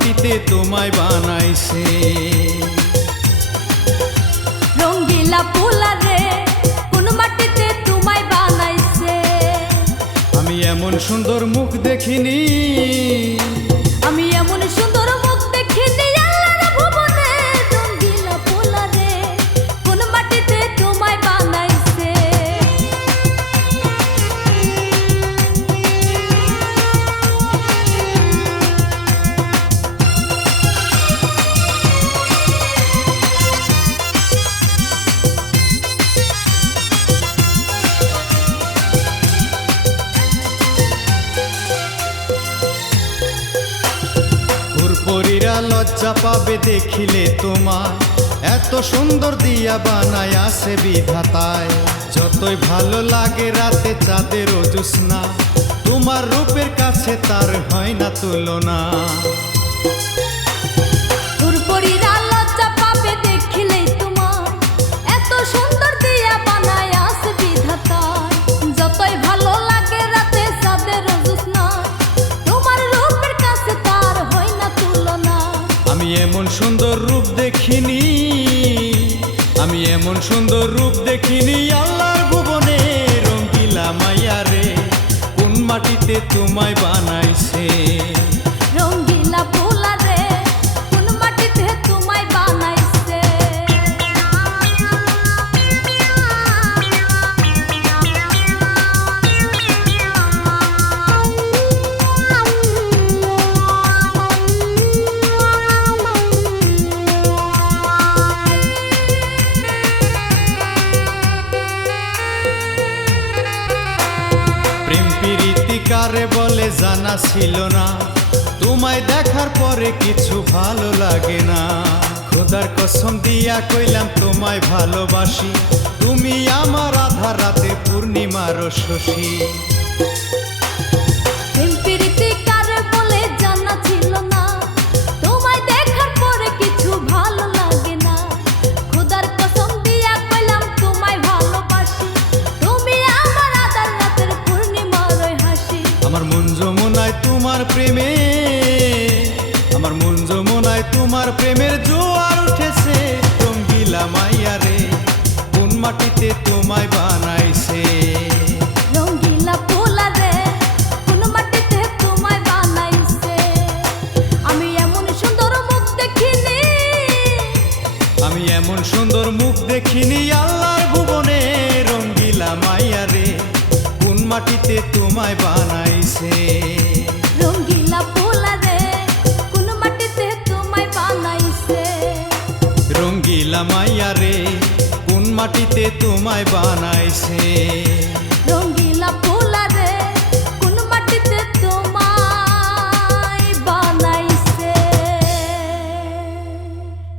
মাটিতে তোমায় বানাইছে। রঙ্গিলা পোলা রে কোন মাটিতে তোমায় বানাইছে। আমি এমন সুন্দর মুখ দেখিনি, আমি এমন সুন্দর মুখ দেখিনি আল্লাহর ভুবনে। রঙ্গিলা পোলা রে কোন মাটিতে তোমায় বানাইছে। পরীরা লজ্জা পাবে দেখিলে তোমায়, এত সুন্দর দিয়া বানায় আছে বিধাতায়। যতই ভালো লাগে রাতে চাঁদের জ্যোৎস্না, তোমার রূপের কাছে তার হয় না তুলনা। পরীরা লজ্জা পাবে দেখিলে তোমায়, এত সুন্দর দিয়া বানায় আছে বিধাতায়। যতই ভালো লাগে রাতে চাঁদের জ্যোৎস্না, তোমার রূপের কাছে তার হয় না তুলনা। আমি এমন সুন্দর রূপ দেখিনি, আমি এমন সুন্দর রূপ দেখিনি আল্লাহর ভুবনে। রঙ্গিলা মাইয়া রে কোন মাটিতে তোমায় বানাইছে। রঙ্গিলা পোলা রে কোন মাটিতে তোমায় বানাইছে। প্রেম প্রীতি কারে বলে জানা ছিল না, তোমায় দেখার পরে কিছু ভালো লাগে না। খোদার কসম দিয়া কইলাম তোমায় ভালোবাসি, তুমি আমার আধা রাতে পূর্ণিমার শশী। প্রেম প্রীতি কারে বলে জানা ছিল না, তোমায় দেখার পরে কিছু ভালো লাগে না। খোদার কসম দিয়া কইলাম তোমায় ভালোবাসি, তুমি আমার আধার রাতের পূর্ণিমার হাসি। আমার মন যমুনায় তোমার প্রেমে, আমার মন যমুনায় তোমার প্রেমের জোয়ার উঠেছে। রঙ্গিলা মাইয়া রে কোন মাটিতে তোমায় বানাইছে। রঙ্গিলা পোলা রে কোন মাটিতে তোমায় বানাইছে। আমি এমন সুন্দর মুখ দেখিনি, আমি এমন সুন্দর মুখ দেখিনি আল্লাহর ভুবনে। রঙ্গিলা মাইয়া রে কোন মাটিতে তোমায় বানাইছে। রঙ্গিলা পোলা রে কোন মাটিতে তোমায় বানাইছে। রঙ্গিলা মাইয়া রে কোন মাটিতে তোমায় বানাইছে। রঙ্গিলা